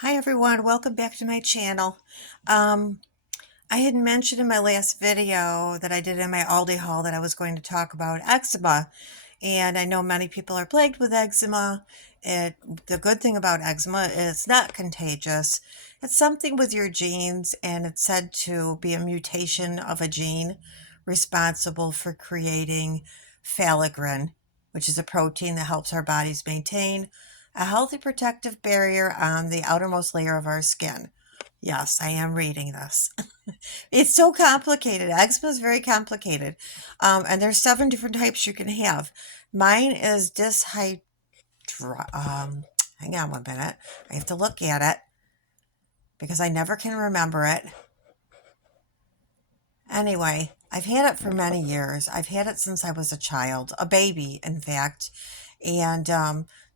Hi everyone, welcome back to my channel. Um, I had mentioned in my last video that I did in my Aldi haul that I was going to talk about eczema. And I know many people are plagued with eczema. The good thing about eczema is it's not contagious. It's something with your genes, and it's said to be a mutation of a gene responsible for creating filaggrin, which is a protein that helps our bodies maintain a healthy protective barrier on the outermost layer of our skin. Yes, I am reading this. It's so complicated. Eczema is very complicated. And there's 7 different types you can have. Mine is hang on 1 minute. I have to look at it because I never can remember it. Anyway, I've had it for many years. I've had it since I was a child, a baby, in fact. And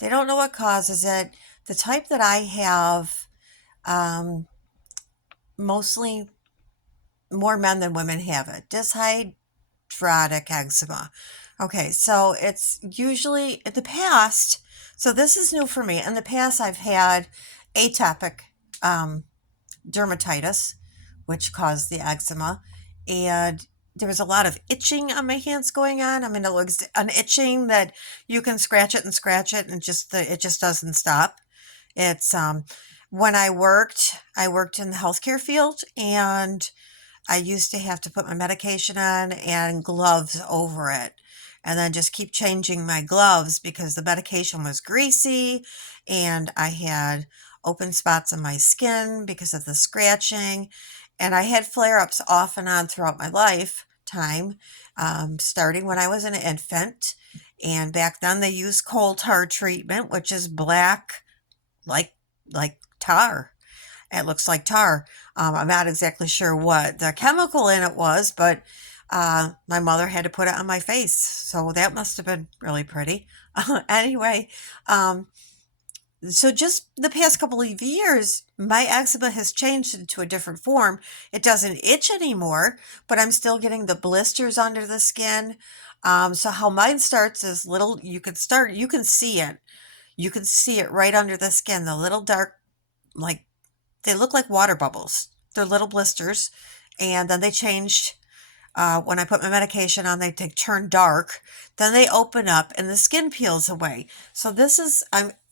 they don't know what causes it. The type that I have, um, mostly more men than women have it. Dyshidrotic eczema. Okay, so it's usually in the past. So this is new for me. In the past, I've had atopic dermatitis, which caused the eczema, and there was a lot of itching on my hands going on. I mean, it looks an itching that you can scratch it, and it just doesn't stop. It's when I worked in the healthcare field, and I used to have to put my medication on and gloves over it, and then just keep changing my gloves because the medication was greasy, and I had open spots on my skin because of the scratching, and I had flare-ups off and on throughout my lifetime, starting when I was an infant. And back then they used coal tar treatment, which is black, like tar. It looks like tar. I'm not exactly sure what the chemical in it was, but my mother had to put it on my face, so that must have been really pretty. Anyway, um, so just the past couple of years, my eczema has changed into a different form. It doesn't itch anymore, but I'm still getting the blisters under the skin. So how mine starts is little. You can see it. You can see it right under the skin. The little dark, like they look like water bubbles. They're little blisters, and then they changed when I put my medication on. They turn dark, then they open up, and the skin peels away. So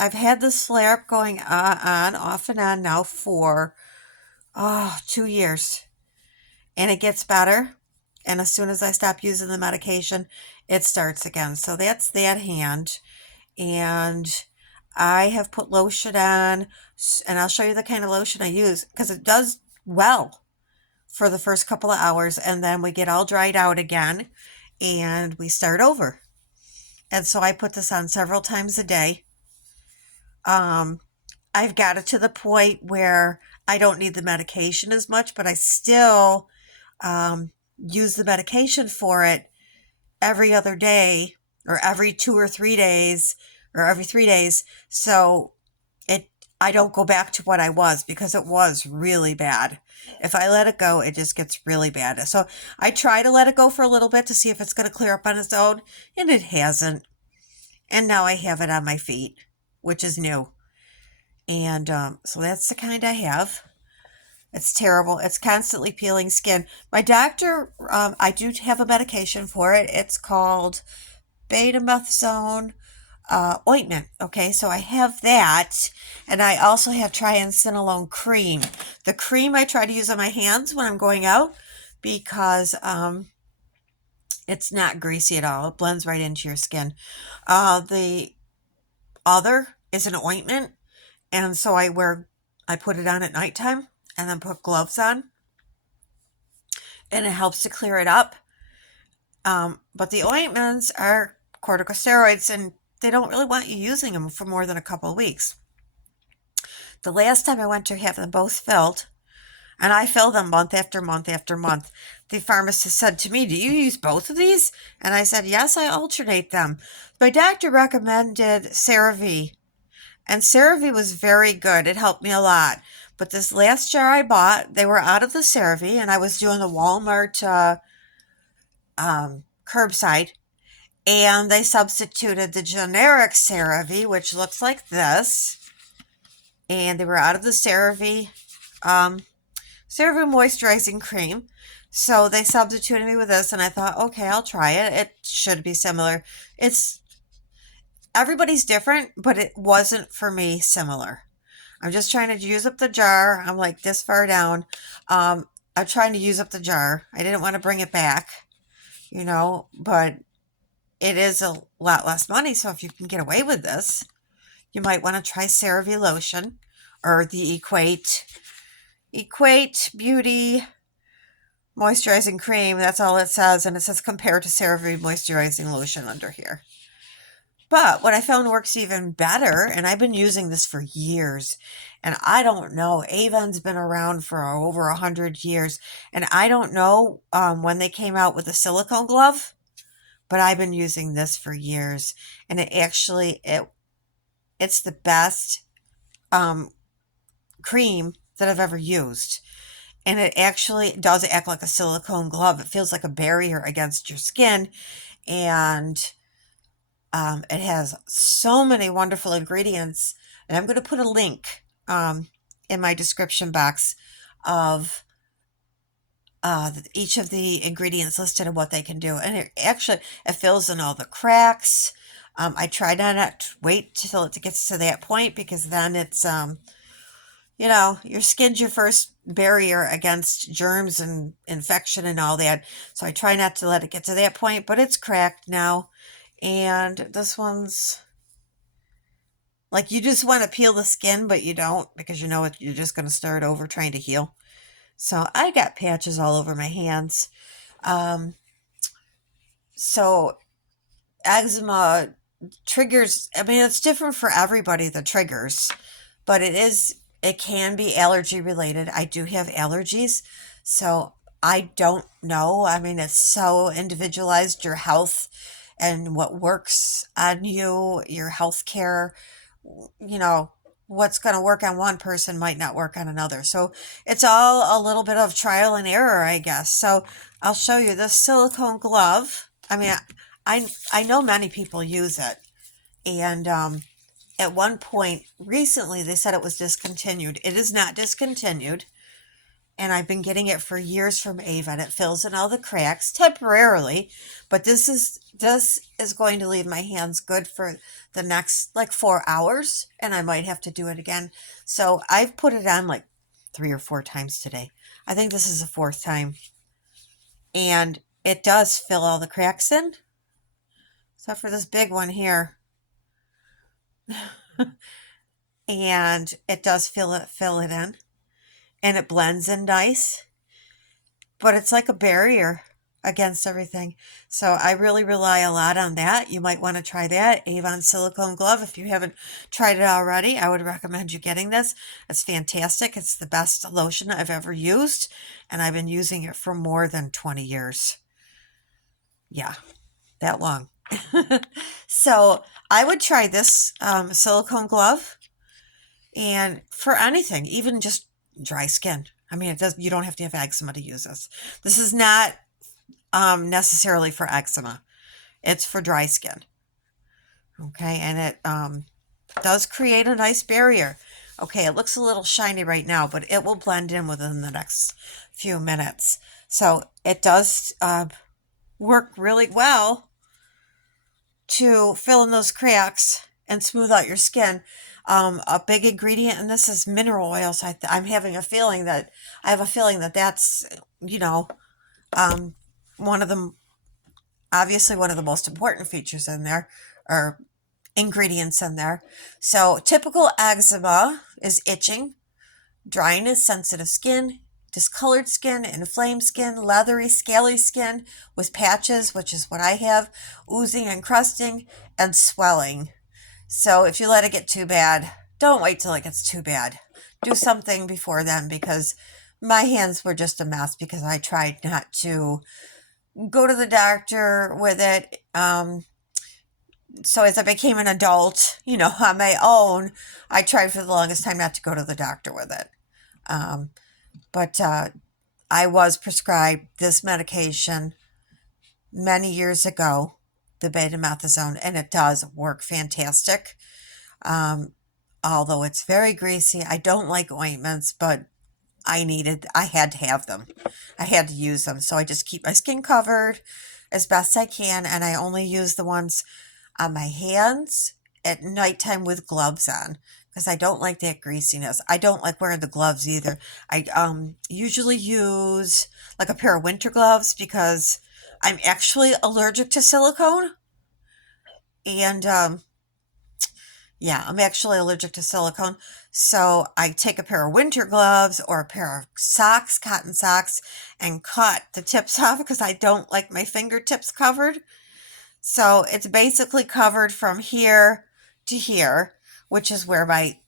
I've had this flare up going on off and on now for 2 years, and it gets better. And as soon as I stop using the medication, it starts again. So that's that hand. And I have put lotion on, and I'll show you the kind of lotion I use because it does well for the first couple of hours, and then we get all dried out again and we start over. And so I put this on several times a day. I've got it to the point where I don't need the medication as much, but I still use the medication for it every other day, or every 2 or 3 days, or every 3 days. So I don't go back to what I was, because it was really bad. If I let it go, it just gets really bad. So I try to let it go for a little bit to see if it's going to clear up on its own, and it hasn't. And now I have it on my feet, which is new. And so that's the kind I have. It's terrible. It's constantly peeling skin. My doctor, I do have a medication for it. It's called betamethasone ointment. Okay, so I have that, and I also have triamcinolone cream. The cream I try to use on my hands when I'm going out because it's not greasy at all. It blends right into your skin. The other is an ointment, and so I put it on at nighttime and then put gloves on, and it helps to clear it up. But the ointments are corticosteroids, and they don't really want you using them for more than a couple of weeks. The last time I went to have them both filled, and I fill them month after month after month, the pharmacist said to me, "Do you use both of these?" And I said, "Yes, I alternate them." My doctor recommended CeraVe, and CeraVe was very good. It helped me a lot. But this last jar I bought, they were out of the CeraVe, and I was doing the Walmart curbside, and they substituted the generic CeraVe, which looks like this. and they were out of the um, CeraVe moisturizing cream. So they substituted me with this, and I thought, okay, I'll try it. It should be similar. It's Everybody's different, but it wasn't for me similar. I'm just trying to use up the jar. I'm like this far down. Um, I'm trying to use up the jar. I didn't want to bring it back, but it is a lot less money. So if you can get away with this, you might want to try CeraVe lotion or the Equate Beauty moisturizing cream. That's all it says, and it says compared to CeraVe moisturizing lotion under here. But what I found works even better, and I've been using this for years, and I don't know, Avon's been around for over 100 years, and I don't know when they came out with the silicone glove, but I've been using this for years, and it's the best cream that I've ever used. And it actually does act like a silicone glove. It feels like a barrier against your skin, and it has so many wonderful ingredients, and I'm going to put a link in my description box of each of the ingredients listed and what they can do. And it fills in all the cracks. I try not to wait till it gets to that point, because then it's your skin's your first barrier against germs and infection and all that. So I try not to let it get to that point, but it's cracked now. And this one's like, you just want to peel the skin, but you don't, because you're just going to start over trying to heal. So I got patches all over my hands. So eczema triggers, I mean, it's different for everybody, the triggers, but it can be allergy related. I do have allergies, so I don't know. I mean, it's so individualized, your health and what works on you, your health care, you know, what's going to work on one person might not work on another. So it's all a little bit of trial and error, I guess. So I'll show you this silicone glove. I mean, I know many people use it, and at one point recently they said it was discontinued. It is not discontinued, and I've been getting it for years from Avon. It fills in all the cracks temporarily, but this is going to leave my hands good for the next like 4 hours, and I might have to do it again. So I've put it on like 3 or 4 times today. I think this is the fourth time, and it does fill all the cracks in, except for this big one here. And it does fill it in, and it blends in nice, but it's like a barrier against everything. So I really rely a lot on that. You might want to try that Avon silicone glove. If you haven't tried it already, I would recommend you getting this. It's fantastic. It's the best lotion I've ever used, and I've been using it for more than 20 years. Yeah, that long. So I would try this silicone glove, and for anything, even just dry skin. I mean, you don't have to have eczema to use this. This is not necessarily for eczema. It's for dry skin. Okay, and it does create a nice barrier. Okay, it looks a little shiny right now, but it will blend in within the next few minutes. So it does work really well to fill in those cracks and smooth out your skin. A big ingredient in this is mineral oils. I'm having a feeling that that's one of the obviously one of the most important features in there, or ingredients in there. So typical eczema is itching, dryness, sensitive skin, discolored skin, inflamed skin, leathery, scaly skin with patches, which is what I have, oozing and crusting, and swelling. So if you let it get too bad, don't wait till it gets too bad. Do something before then, because my hands were just a mess because I tried not to go to the doctor with it. So as I became an adult, on my own, I tried for the longest time not to go to the doctor with it. But I was prescribed this medication many years ago, the betamethasone, and it does work fantastic. although it's very greasy. I don't like ointments, but I had to have them. I had to use them. So I just keep my skin covered as best I can, and I only use the ones on my hands at nighttime with gloves on because I don't like that greasiness. I don't like wearing the gloves either. I usually use like a pair of winter gloves because I'm actually allergic to silicone, and yeah, I'm actually allergic to silicone. So I take a pair of winter gloves or a pair of socks, cotton socks, and cut the tips off because I don't like my fingertips covered. So it's basically covered from here to here, which is where my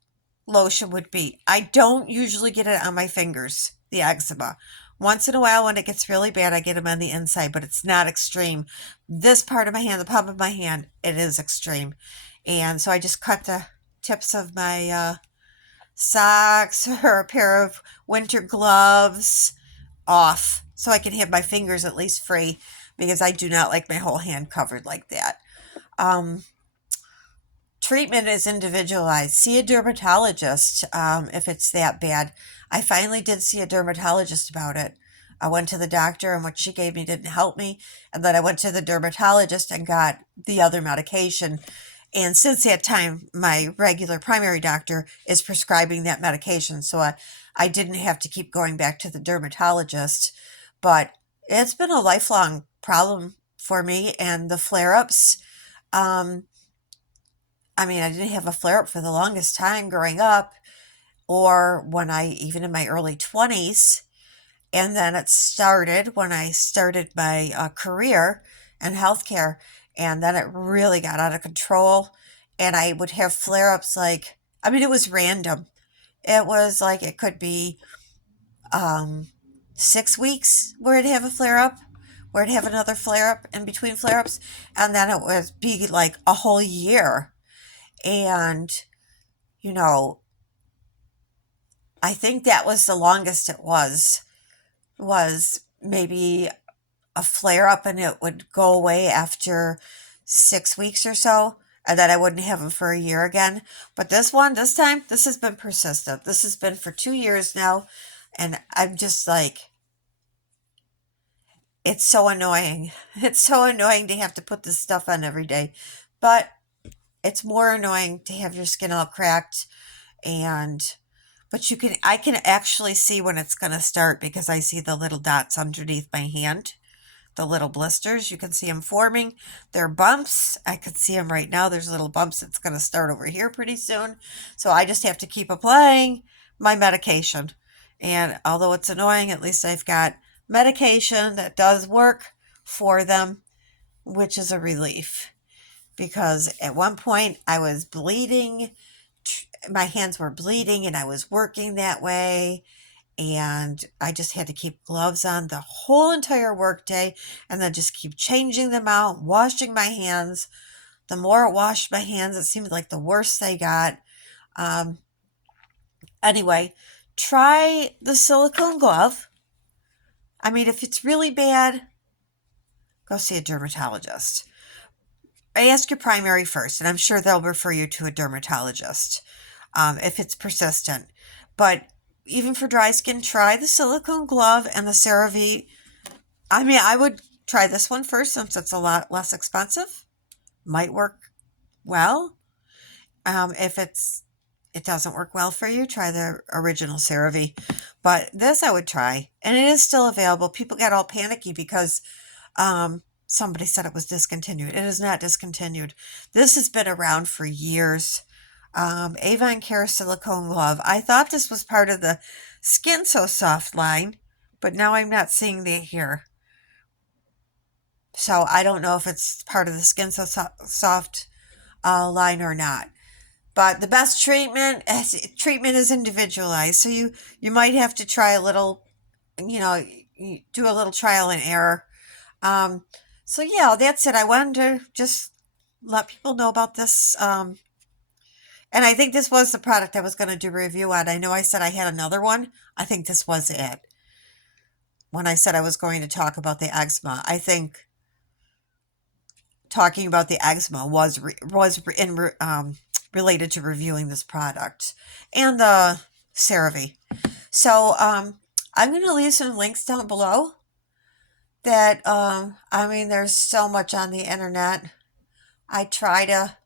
lotion would be. I don't usually get it on my fingers, the eczema. Once in a while, when it gets really bad, I get them on the inside, but it's not extreme. This part of my hand, the palm of my hand, it is extreme. And so I just cut the tips of my socks or a pair of winter gloves off so I can have my fingers at least free because I do not like my whole hand covered like that. Um, Treatment is individualized. See a dermatologist if it's that bad. I finally did see a dermatologist about it. I went to the doctor, and what she gave me didn't help me. And then I went to the dermatologist and got the other medication. And since that time, my regular primary doctor is prescribing that medication. So I didn't have to keep going back to the dermatologist. But it's been a lifelong problem for me. And the flare ups, um, I mean, I didn't have a flare up for the longest time growing up, or when even in my early 20s. And then it started when I started my career in healthcare. And then it really got out of control. And I would have flare ups like, I mean, it was random. It was like it could be um, 6 weeks where I'd have a flare up, where I'd have another flare up in between flare ups. And then it would be like a whole year. And you know, I think that was the longest it was maybe a flare up and it would go away after 6 weeks or so, and then I wouldn't have them for a year again. But this time, this has been persistent. This has been for 2 years now, and I'm just like, it's so annoying. It's so annoying to have to put this stuff on every day. But it's more annoying to have your skin all cracked and but I can actually see when it's going to start because I see the little dots underneath my hand, the little blisters. You can see them forming. They're bumps. I can see them right now. There's little bumps. It's going to start over here pretty soon. So I just have to keep applying my medication. And although it's annoying, at least I've got medication that does work for them, which is a relief. Because at one point I was bleeding, my hands were bleeding, and I was working that way. And I just had to keep gloves on the whole entire workday and then just keep changing them out, washing my hands. The more I washed my hands, it seemed like the worse they got. Um, anyway, try the silicone glove. I mean, if it's really bad, go see a dermatologist. I ask your primary first, and I'm sure they'll refer you to a dermatologist if it's persistent. But even for dry skin, try the silicone glove and the CeraVe. I mean, I would try this one first since it's a lot less expensive. Might work well. If it doesn't work well for you, try the original CeraVe. But this I would try, and it is still available. People got all panicky because somebody said it was discontinued. It is not discontinued. This has been around for years. Avon Care Silicone Glove. I thought this was part of the Skin So Soft line, but now I'm not seeing that here. So I don't know if it's part of the Skin So Soft line or not. But the best treatment is individualized. So you might have to try a little, do a little trial and error. Um, so yeah, that's it. I wanted to just let people know about this. And I think this was the product I was going to do a review on. I know I said I had another one. I think this was it. When I said I was going to talk about the eczema, I think talking about the eczema related to reviewing this product and the CeraVe. So I'm going to leave some links down below that, I mean, there's so much on the internet. I try to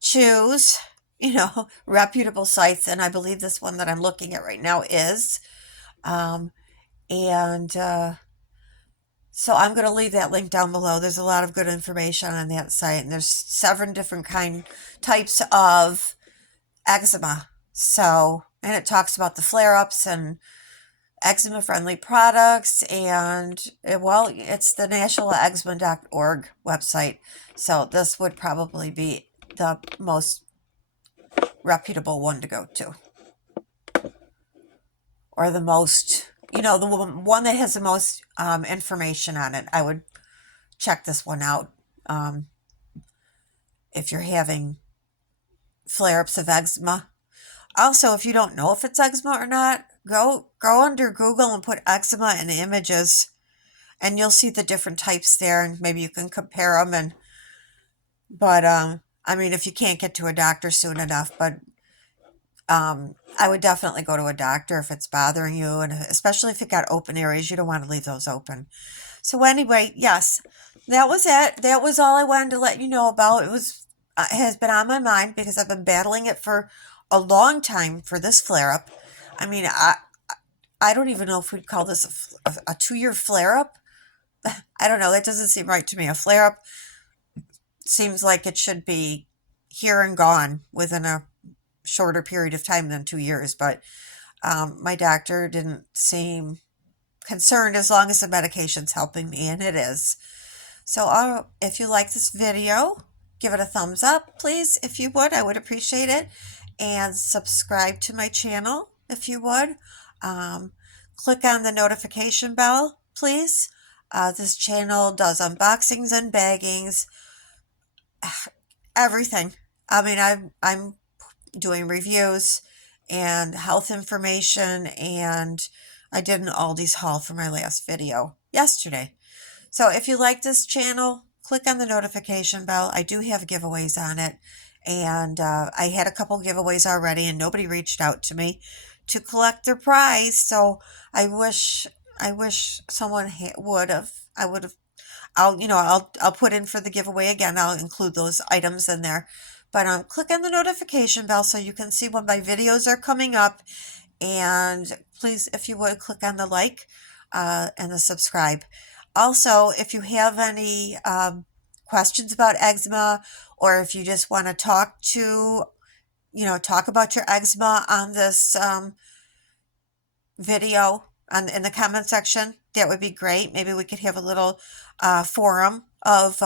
choose, reputable sites, and I believe this one that I'm looking at right now is. And so I'm going to leave that link down below. There's a lot of good information on that site, and there's 7 different types of eczema. So, and it talks about the flare-ups and eczema-friendly products, and well, it's the nationaleczema.org website. So this would probably be the most reputable one to go to, or the most, the one that has the most information on it. I would check this one out if you're having flare-ups of eczema. Also, if you don't know if it's eczema or not, go under Google and put eczema in images, and you'll see the different types there, and maybe you can compare them. But I mean, if you can't get to a doctor soon enough, but I would definitely go to a doctor if it's bothering you, and especially if you got open areas, you don't want to leave those open. So anyway, yes, that was it. That was all I wanted to let you know about. It has been on my mind because I've been battling it for a long time for this flare-up. I mean, I don't even know if we'd call this a 2-year flare-up. I don't know. That doesn't seem right to me. A flare-up seems like it should be here and gone within a shorter period of time than 2 years. But my doctor didn't seem concerned as long as the medication's helping me, and it is. So if you like this video, give it a thumbs up, please, if you would. I would appreciate it. And subscribe to my channel, if you would. Click on the notification bell, please. This channel does unboxings and baggings, everything. I mean, I'm doing reviews and health information, and I did an Aldi's haul for my last video yesterday. So if you like this channel, click on the notification bell. I do have giveaways on it, and I had a couple giveaways already, and nobody reached out to me to collect their prize. So I wish someone would have. I would have. I'll put in for the giveaway again. I'll include those items in there. But click on the notification bell so you can see when my videos are coming up. And please, if you would, click on the like and the subscribe. Also, if you have any questions about eczema, or if you just want to talk about your eczema on this video in the comment section, that would be great. Maybe we could have a little forum of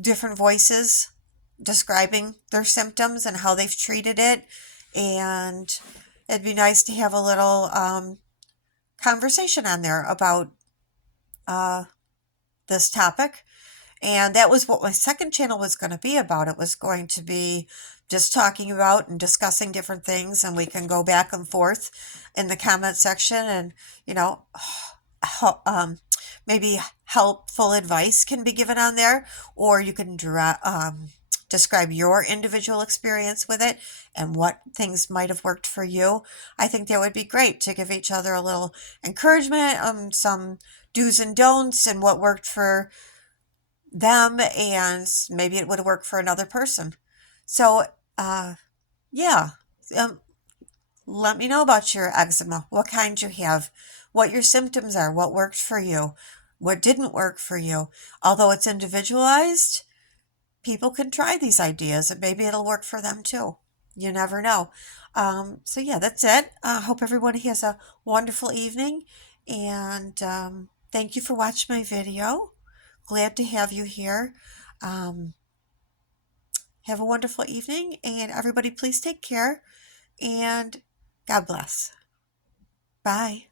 different voices describing their symptoms and how they've treated it. And it'd be nice to have a little conversation on there about this topic. And that was what my second channel was going to be about. It was going to be just talking about and discussing different things, and we can go back and forth in the comment section, and maybe helpful advice can be given on there, or you can describe your individual experience with it and what things might have worked for you. I think that would be great to give each other a little encouragement, some do's and don'ts, and what worked for them, and maybe it would work for another person. So yeah, let me know about your eczema, what kind you have, what your symptoms are, what worked for you, what didn't work for you. Although it's individualized, people can try these ideas and maybe it'll work for them too. You never know. So yeah, that's it. I hope everybody has a wonderful evening, and thank you for watching my video. Glad to have you here. Have a wonderful evening, and everybody please take care, and God bless. Bye.